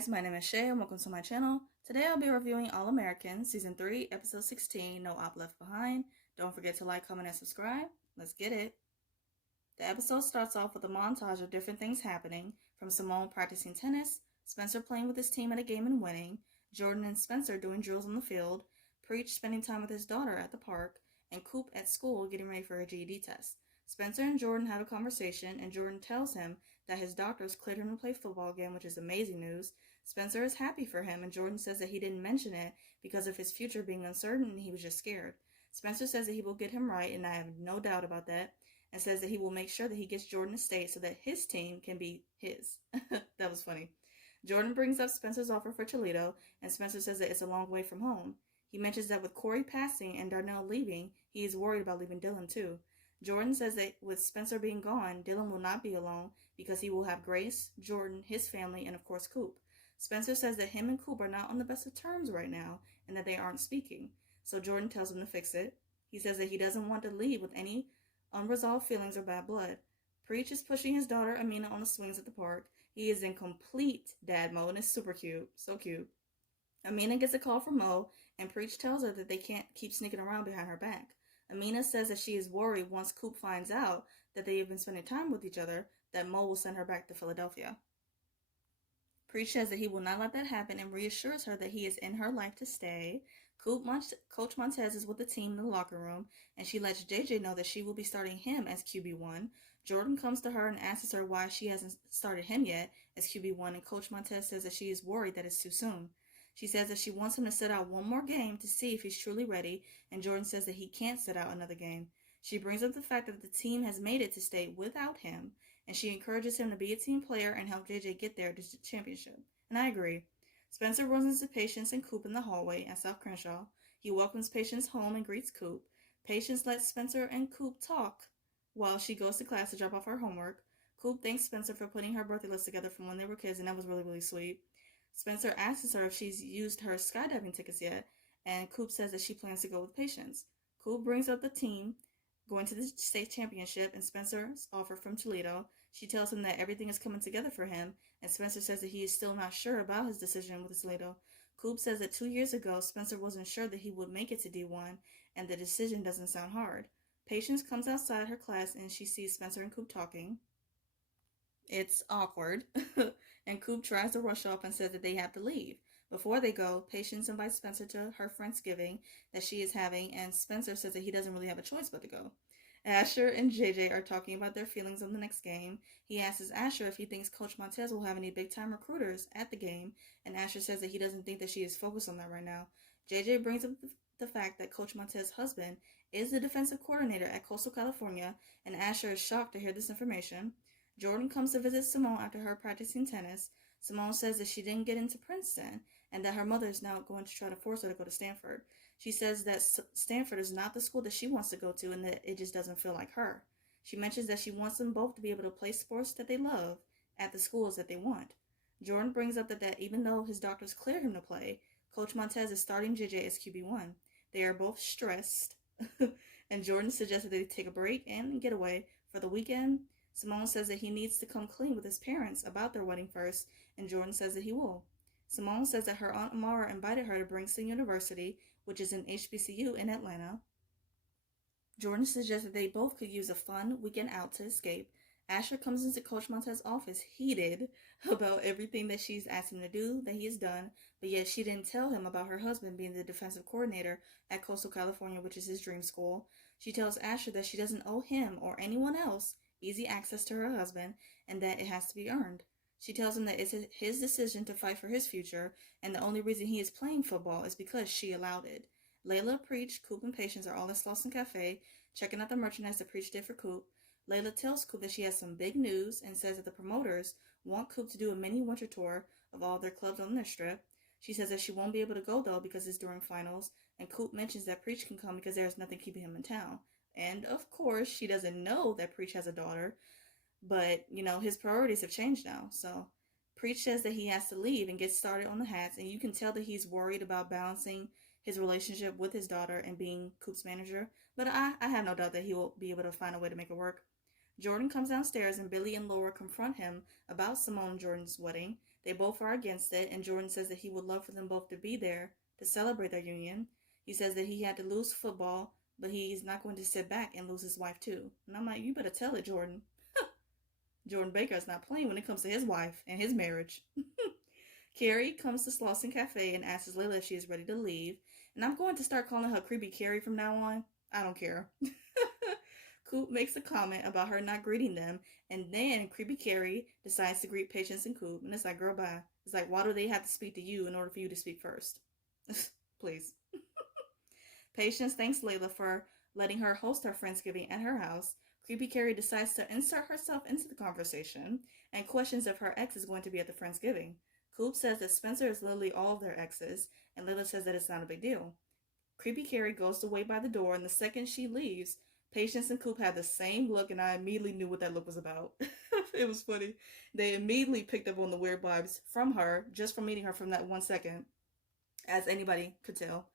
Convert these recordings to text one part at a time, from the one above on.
guys, my name is Shay and welcome to my channel. Today I'll be reviewing All American Season 3, Episode 16, No Op Left Behind. Don't forget to like, comment, and subscribe. Let's get it. The episode starts off with a montage of different things happening, from Simone practicing tennis, Spencer playing with his team at a game and winning, Jordan and Spencer doing drills on the field, Preach spending time with his daughter at the park, and Coop at school getting ready for her GED test. Spencer and Jordan have a conversation, and Jordan tells him that his doctors cleared him to play football again, which is amazing news. Spencer is happy for him, and Jordan says that he didn't mention it because of his future being uncertain and he was just scared. Spencer says that he will get him right, and I have no doubt about that, and says that he will make sure that he gets Jordan a state so that his team can be his. That was funny. Jordan brings up Spencer's offer for Toledo, and Spencer says that it's a long way from home. He mentions that with Corey passing and Darnell leaving, he is worried about leaving Dylan too. Jordan says that with Spencer being gone, Dylan will not be alone because he will have Grace, Jordan, his family, and of course Coop. Spencer says that him and Coop are not on the best of terms right now and that they aren't speaking. So Jordan tells him to fix it. He says that he doesn't want to leave with any unresolved feelings or bad blood. Preach is pushing his daughter Amina on the swings at the park. He is in complete dad mode and it's super cute. So cute. Amina gets a call from Mo, and Preach tells her that they can't keep sneaking around behind her back. Amina says that she is worried once Coop finds out that they have been spending time with each other, that Mo will send her back to Philadelphia. Preach says that he will not let that happen and reassures her that he is in her life to stay. Coach Montez is with the team in the locker room, and she lets JJ know that she will be starting him as QB1. Jordan comes to her and asks her why she hasn't started him yet as QB1, and Coach Montez says that she is worried that it's too soon. She says that she wants him to sit out one more game to see if he's truly ready, and Jordan says that he can't sit out another game. She brings up the fact that the team has made it to stay without him, and she encourages him to be a team player and help JJ get there to the championship. And I agree. Spencer runs into Patience and Coop in the hallway at South Crenshaw. He welcomes Patience home and greets Coop. Patience lets Spencer and Coop talk while she goes to class to drop off her homework. Coop thanks Spencer for putting her birthday list together from when they were kids, and that was really, really sweet. Spencer asks her if she's used her skydiving tickets yet, and Coop says that she plans to go with Patience. Coop brings up the team going to the state championship and Spencer's offer from Toledo. She tells him that everything is coming together for him, and Spencer says that he is still not sure about his decision with Toledo. Coop says that 2 years ago, Spencer wasn't sure that he would make it to D1, and the decision doesn't sound hard. Patience comes outside her class, and she sees Spencer and Coop talking. It's awkward, and Coop tries to rush off and says that they have to leave. Before they go, Patience invites Spencer to her FRIENDSGIVing that she is having, and Spencer says that he doesn't really have a choice but to go. Asher and JJ are talking about their feelings on the next game. He asks Asher if he thinks Coach Montez will have any big-time recruiters at the game, and Asher says that he doesn't think that she is focused on that right now. JJ brings up the fact that Coach Montez's husband is the defensive coordinator at Coastal California, and Asher is shocked to hear this information. Jordan comes to visit Simone after her practicing tennis. Simone says that she didn't get into Princeton and that her mother is now going to try to force her to go to Stanford. She says that Stanford is not the school that she wants to go to and that it just doesn't feel like her. She mentions that she wants them both to be able to play sports that they love at the schools that they want. Jordan brings up that even though his doctors cleared him to play, Coach Montez is starting JJ as QB1. They are both stressed, and Jordan suggests that they take a break and get away for the weekend. Simone says that he needs to come clean with his parents about their wedding first, and Jordan says that he will. Simone says that her Aunt Amara invited her to Princeton University, which is an HBCU in Atlanta. Jordan suggests that they both could use a fun weekend out to escape. Asher comes into Coach Montez's office heated about everything that she's asked him to do, that he has done, but yet she didn't tell him about her husband being the defensive coordinator at Coastal California, which is his dream school. She tells Asher that she doesn't owe him or anyone else easy access to her husband and that it has to be earned. She tells him that it's his decision to fight for his future, and the only reason he is playing football is because she allowed it. Layla, Preach, Coop, and Patience are all at Slauson Cafe, checking out the merchandise that Preach did for Coop. Layla tells Coop that she has some big news and says that the promoters want Coop to do a mini winter tour of all their clubs on their strip. She says that she won't be able to go though because it's during finals, and Coop mentions that Preach can come because there's nothing keeping him in town. And of course, she doesn't know that Preach has a daughter, but his priorities have changed now. So Preach says that he has to leave and get started on the hats, and you can tell that he's worried about balancing his relationship with his daughter and being Coop's manager, but I have no doubt that he will be able to find a way to make it work. Jordan comes downstairs and Billy and Laura confront him about Simone and Jordan's wedding. They both are against it, and Jordan says that he would love for them both to be there to celebrate their union. He says that he had to lose football, but he's not going to sit back and lose his wife too. And I'm like, you better tell it, Jordan. Jordan Baker is not playing when it comes to his wife and his marriage. Carrie comes to Slauson Cafe and asks Layla if she is ready to leave. And I'm going to start calling her Creepy Carrie from now on. I don't care. Coop makes a comment about her not greeting them, and then Creepy Carrie decides to greet Patience and Coop, and it's like, girl, bye. It's like, why do they have to speak to you in order for you to speak first? Please. Patience thanks Layla for letting her host her Friendsgiving at her house. Creepy Carrie decides to insert herself into the conversation and questions if her ex is going to be at the Friendsgiving. Coop says that Spencer is literally all of their exes, and Layla says that it's not a big deal. Creepy Carrie goes to wait by the door, and the second she leaves, Patience and Coop had the same look, and I immediately knew what that look was about. It was funny. They immediately picked up on the weird vibes from her, just from meeting her from that 1 second, as anybody could tell.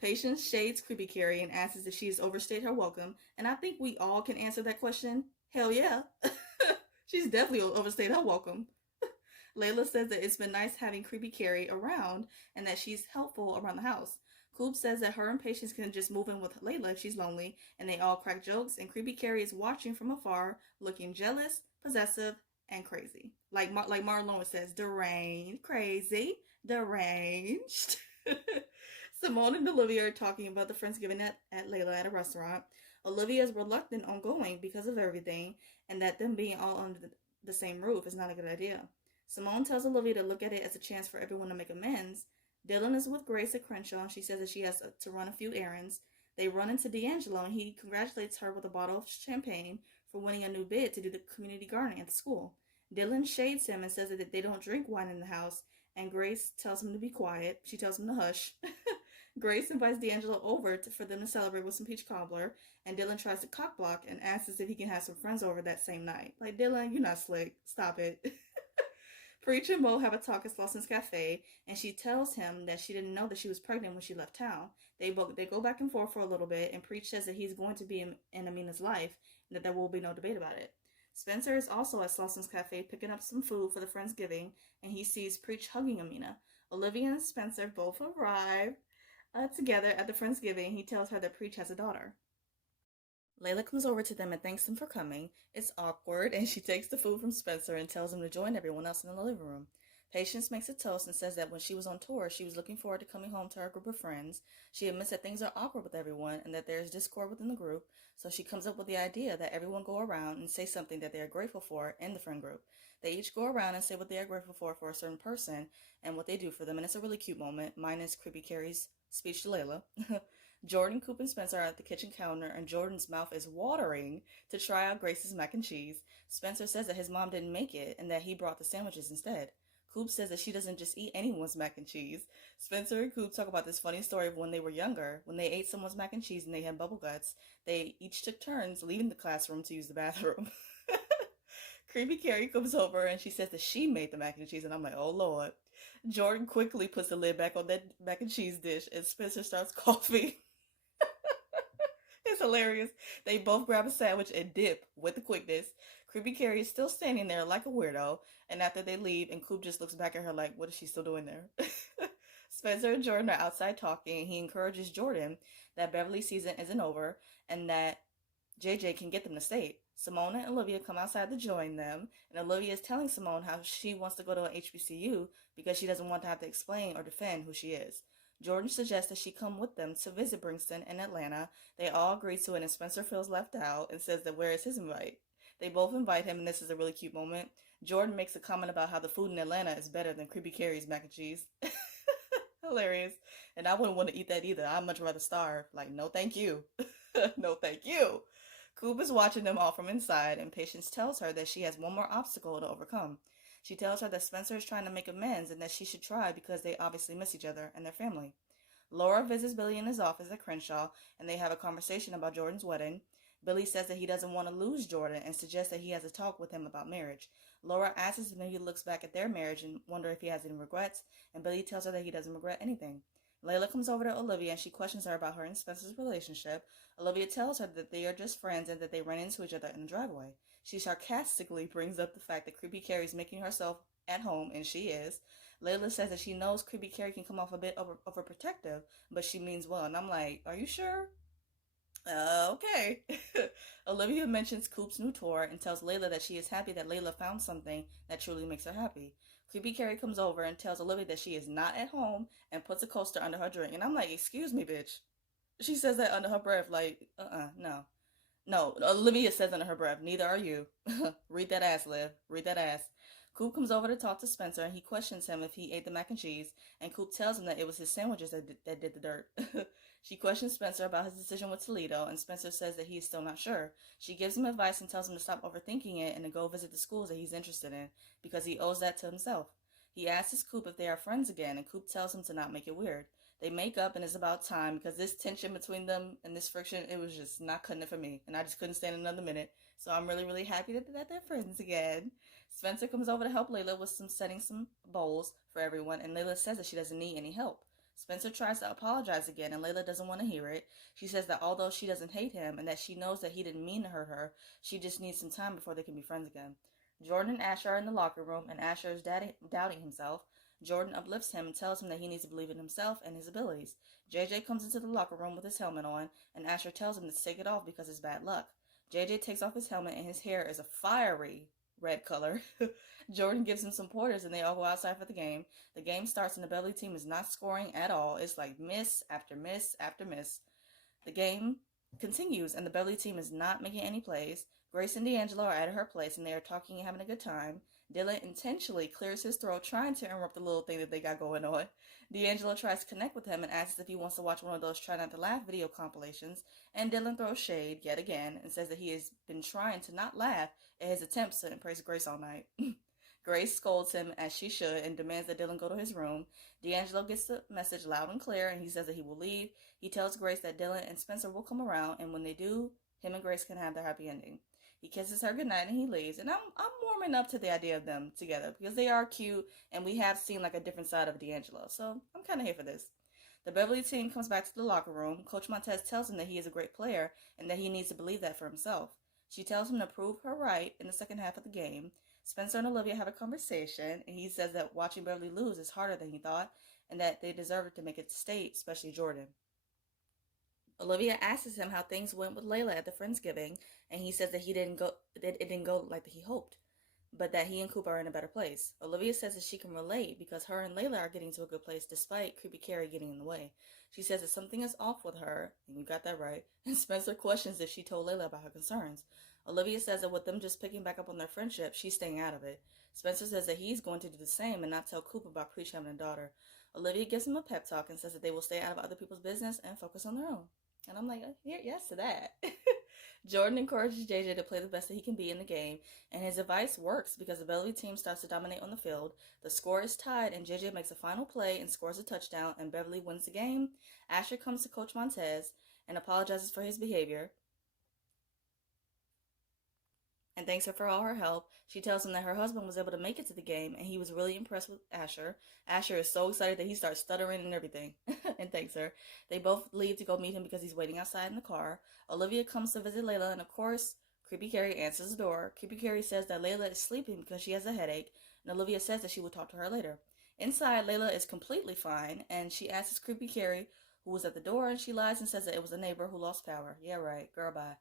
Patience shades Creepy Carrie and asks if she has overstayed her welcome, and I think we all can answer that question. Hell yeah. She's definitely overstayed her welcome. Layla says that it's been nice having Creepy Carrie around and that she's helpful around the house. Coop says that her and Patience can just move in with Layla if she's lonely, and they all crack jokes, and Creepy Carrie is watching from afar, looking jealous, possessive, and crazy. Like Martin Lawrence says, deranged, crazy, deranged. Simone and Olivia are talking about the Friendsgiving at Layla at a restaurant. Olivia is reluctant on going because of everything, and that them being all under the same roof is not a good idea. Simone tells Olivia to look at it as a chance for everyone to make amends. Dylan is with Grace at Crenshaw, and she says that she has to run a few errands. They run into D'Angelo, and he congratulates her with a bottle of champagne for winning a new bid to do the community gardening at the school. Dylan shades him and says that they don't drink wine in the house, and Grace tells him to be quiet. She tells him to hush. Grace invites D'Angelo over for them to celebrate with some peach cobbler, and Dylan tries to cockblock and asks if he can have some friends over that same night. Like, Dylan, you're not slick. Stop it. Preach and Mo have a talk at Slauson's Cafe, and she tells him that she didn't know that she was pregnant when she left town. They go back and forth for a little bit, and Preach says that he's going to be in Amina's life, and that there will be no debate about it. Spencer is also at Slauson's Cafe picking up some food for the Friendsgiving, and he sees Preach hugging Amina. Olivia and Spencer both arrive together at the Friendsgiving. He tells her that Preach has a daughter. Layla comes over to them and thanks them for coming. It's awkward, and she takes the food from Spencer and tells him to join everyone else in the living room. Patience makes a toast and says that when she was on tour, she was looking forward to coming home to her group of friends. She admits that things are awkward with everyone and that there is discord within the group, so she comes up with the idea that everyone go around and say something that they are grateful for in the friend group. They each go around and say what they are grateful for a certain person and what they do for them, and it's a really cute moment, minus Creepy Carrie's speech to Layla. Jordan, Coop, and Spencer are at the kitchen counter, and Jordan's mouth is watering to try out Grace's mac and cheese. Spencer says that his mom didn't make it and that he brought the sandwiches instead. Coop says that she doesn't just eat anyone's mac and cheese. Spencer and Coop talk about this funny story of when they were younger. When they ate someone's mac and cheese and they had bubble guts, they each took turns leaving the classroom to use the bathroom. Creepy Carrie comes over and she says that she made the mac and cheese, and I'm like, oh Lord. Jordan quickly puts the lid back on that mac and cheese dish, and Spencer starts coughing. It's hilarious. They both grab a sandwich and dip with the quickness. Creepy Carrie is still standing there like a weirdo, and after they leave, and Coop just looks back at her like, what is she still doing there? Spencer and Jordan are outside talking. He encourages Jordan that Beverly season isn't over and that JJ can get them to state. Simone and Olivia come outside to join them, and Olivia is telling Simone how she wants to go to an HBCU because she doesn't want to have to explain or defend who she is. Jordan suggests that she come with them to visit Bringston in Atlanta. They all agree to it, and Spencer feels left out and says that where is his invite? They both invite him, and this is a really cute moment. Jordan makes a comment about how the food in Atlanta is better than Creepy Carrie's mac and cheese. Hilarious. And I wouldn't want to eat that either. I'd much rather starve. Like, no thank you. No thank you. Coop is watching them all from inside, and Patience tells her that she has one more obstacle to overcome. She tells her that Spencer is trying to make amends and that she should try because they obviously miss each other and their family. Laura visits Billy in his office at Crenshaw, and they have a conversation about Jordan's wedding. Billy says that he doesn't want to lose Jordan and suggests that he has a talk with him about marriage. Laura asks him if he looks back at their marriage and wonder if he has any regrets, and Billy tells her that he doesn't regret anything. Layla comes over to Olivia and she questions her about her and Spencer's relationship. Olivia tells her that they are just friends and that they ran into each other in the driveway. She sarcastically brings up the fact that Creepy Carrie's making herself at home, and she is. Layla says that she knows Creepy Carrie can come off a bit overprotective, but she means well. And I'm like, are you sure? Okay. Olivia mentions Coop's new tour and tells Layla that she is happy that Layla found something that truly makes her happy. Creepy Carrie comes over and tells Olivia that she is not at home and puts a coaster under her drink. And I'm like, excuse me, bitch. She says that under her breath, like, no. No, Olivia says under her breath, neither are you. Read that ass, Liv. Read that ass. Coop comes over to talk to Spencer and he questions him if he ate the mac and cheese, and Coop tells him that it was his sandwiches that did the dirt. She questions Spencer about his decision with Toledo, and Spencer says that he is still not sure. She gives him advice and tells him to stop overthinking it and to go visit the schools that he's interested in, because he owes that to himself. He asks Coop if they are friends again, and Coop tells him to not make it weird. They make up, and it's about time, because this tension between them and this friction, it was just not cutting it for me, and I just couldn't stand another minute. So I'm really, really happy that they're friends again. Spencer comes over to help Layla with setting some bowls for everyone, and Layla says that she doesn't need any help. Spencer tries to apologize again, and Layla doesn't want to hear it. She says that although she doesn't hate him and that she knows that he didn't mean to hurt her, she just needs some time before they can be friends again. Jordan and Asher are in the locker room, and Asher is doubting himself. Jordan uplifts him and tells him that he needs to believe in himself and his abilities. JJ comes into the locker room with his helmet on, and Asher tells him to take it off because it's bad luck. JJ takes off his helmet, and his hair is a fiery red color. Jordan gives him some pointers, and they all go outside for the game. The game starts, and the Beverly team is not scoring at all. It's like miss after miss after miss. The game continues, and the Beverly team is not making any plays. Grace and D'Angelo are at her place, and they are talking and having a good time. Dylan intentionally clears his throat, trying to interrupt the little thing that they got going on. D'Angelo tries to connect with him and asks if he wants to watch one of those try not to laugh video compilations, and Dylan throws shade yet again and says that he has been trying to not laugh at his attempts to impress Grace all night. Grace scolds him, as she should, and demands that Dylan go to his room. D'Angelo gets the message loud and clear, and he says that he will leave. He tells Grace that Dylan and Spencer will come around, and when they do, him and Grace can have their happy ending. He kisses her goodnight and he leaves, and I'm warming up to the idea of them together because they are cute, and we have seen like a different side of D'Angelo, so I'm kind of here for this. The Beverly team comes back to the locker room. Coach Montez tells him that he is a great player and that he needs to believe that for himself. She tells him to prove her right in the second half of the game. Spencer and Olivia have a conversation, and he says that watching Beverly lose is harder than he thought, and that they deserve to make it to state, especially Jordan. Olivia asks him how things went with Layla at the Friendsgiving, and he says that it didn't go like he hoped, but that he and Cooper are in a better place. Olivia says that she can relate because her and Layla are getting to a good place despite Creepy Carrie getting in the way. She says that something is off with her, and you got that right, and Spencer questions if she told Layla about her concerns. Olivia says that with them just picking back up on their friendship, she's staying out of it. Spencer says that he's going to do the same and not tell Cooper about Preach having a daughter. Olivia gives him a pep talk and says that they will stay out of other people's business and focus on their own. And I'm like, yes to that. Jordan encourages JJ to play the best that he can be in the game, and his advice works because the Beverly team starts to dominate on the field. The score is tied, and JJ makes a final play and scores a touchdown, and Beverly wins the game. Asher comes to Coach Montez and apologizes for his behavior and thanks her for all her help. She tells him that her husband was able to make it to the game, and he was really impressed with Asher. Asher is so excited that he starts stuttering and everything, and thanks her. They both leave to go meet him because he's waiting outside in the car. Olivia comes to visit Layla, and of course, Creepy Carrie answers the door. Creepy Carrie says that Layla is sleeping because she has a headache, and Olivia says that she will talk to her later. Inside, Layla is completely fine, and she asks Creepy Carrie who was at the door, and she lies and says that it was a neighbor who lost power. Yeah, right. Girl, bye.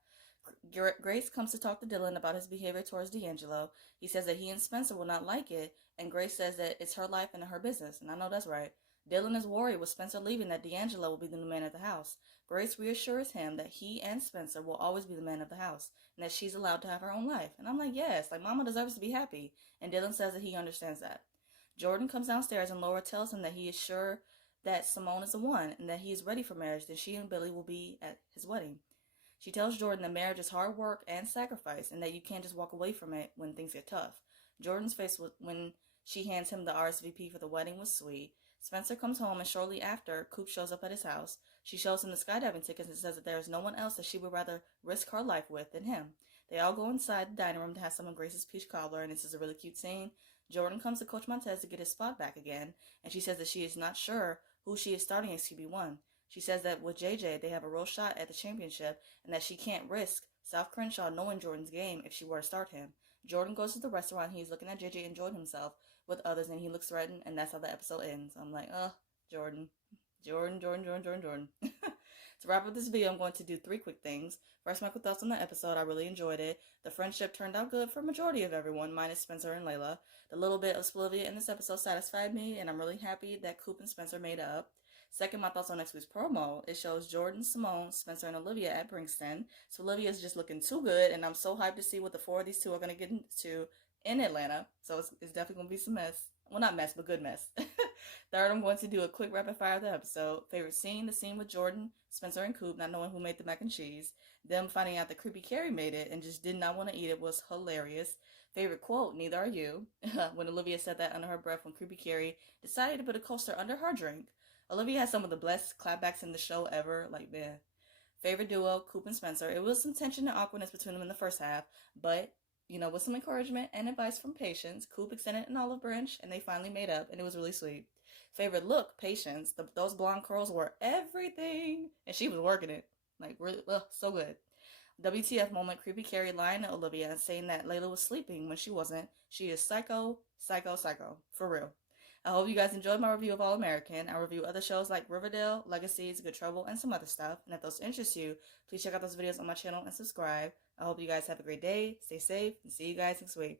Grace comes to talk to Dylan about his behavior towards D'Angelo. He says that he and Spencer will not like it, and Grace says that it's her life and her business, and I know that's right. Dylan is worried with Spencer leaving that D'Angelo will be the new man of the house. Grace reassures him that he and Spencer will always be the man of the house, and that she's allowed to have her own life. And I'm like, yes, like Mama deserves to be happy, and Dylan says that he understands that. Jordan comes downstairs, and Laura tells him that he is sure that Simone is the one, and that he is ready for marriage, then she and Billy will be at his wedding. She tells Jordan that marriage is hard work and sacrifice, and that you can't just walk away from it when things get tough. Jordan's face when she hands him the RSVP for the wedding was sweet. Spencer comes home, and shortly after, Coop shows up at his house. She shows him the skydiving tickets and says that there is no one else that she would rather risk her life with than him. They all go inside the dining room to have some of Grace's peach cobbler, and this is a really cute scene. Jordan comes to Coach Montez to get his spot back again, and she says that she is not sure who she is starting as QB1. She says that with JJ, they have a real shot at the championship and that she can't risk South Crenshaw knowing Jordan's game if she were to start him. Jordan goes to the restaurant. He's looking at JJ enjoying himself with others, and he looks threatened, and that's how the episode ends. I'm like, Jordan. To wrap up this video, I'm going to do 3 quick things. First, my quick thoughts on the episode. I really enjoyed it. The friendship turned out good for a majority of everyone, minus Spencer and Layla. The little bit of Splivia in this episode satisfied me, and I'm really happy that Coop and Spencer made up. Second, my thoughts on next week's promo. It shows Jordan, Simone, Spencer, and Olivia at Brinkston. So Olivia is just looking too good, and I'm so hyped to see what the 4 of these 2 are going to get into in Atlanta. So it's definitely going to be some mess. Well, not mess, but good mess. Third, I'm going to do a quick rapid fire of the episode. Favorite scene, the scene with Jordan, Spencer, and Coop not knowing who made the mac and cheese. Them finding out that Creepy Carrie made it and just did not want to eat it was hilarious. Favorite quote, neither are you. When Olivia said that under her breath when Creepy Carrie decided to put a coaster under her drink. Olivia has some of the best clapbacks in the show ever. Like, man. Favorite duo, Coop and Spencer. It was some tension and awkwardness between them in the first half, but with some encouragement and advice from Patience, Coop extended an olive branch, and they finally made up, and it was really sweet. Favorite look, Patience. Those blonde curls were everything, and she was working it. Like, really, so good. WTF moment, Creepy Carrie lying to Olivia and saying that Layla was sleeping when she wasn't. She is psycho, for real. I hope you guys enjoyed my review of All American. I review other shows like Riverdale, Legacies, Good Trouble, and some other stuff. And if those interest you, please check out those videos on my channel and subscribe. I hope you guys have a great day, stay safe, and see you guys next week.